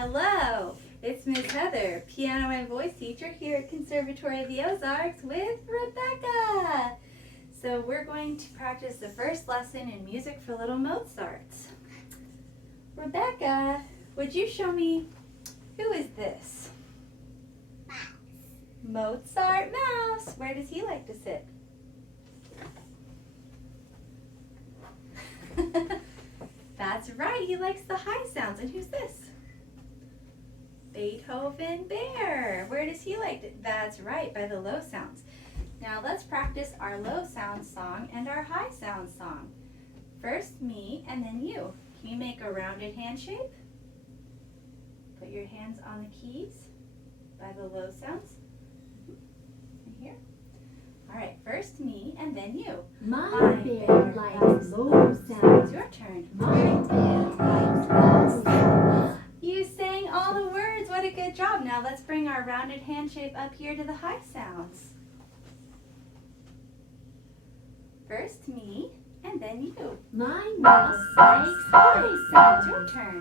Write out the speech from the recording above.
Hello, it's Miss Heather, piano and voice teacher here at Conservatory of the Ozarks with Rebecca. So we're going to practice the first lesson in music for little Mozarts. Rebecca, would you show me, who is this? Mozart Mouse. Where does he like to sit? That's right, he likes the high sounds. And who's this? Beethoven Bear. Where does he like to? That's right, by the low sounds. Now let's practice our low sound song and our high sound song. First me and then you. Can you make a rounded hand shape? Put your hands on the keys by the low sounds. And here. All right, first me and then you. My bear likes low sounds. It's your turn. My bear likes low sounds. You sang all the words. What a good job. Now let's bring our rounded hand shape up here to the high sounds. First me and then you. My mouse likes high It's sounds. your turn.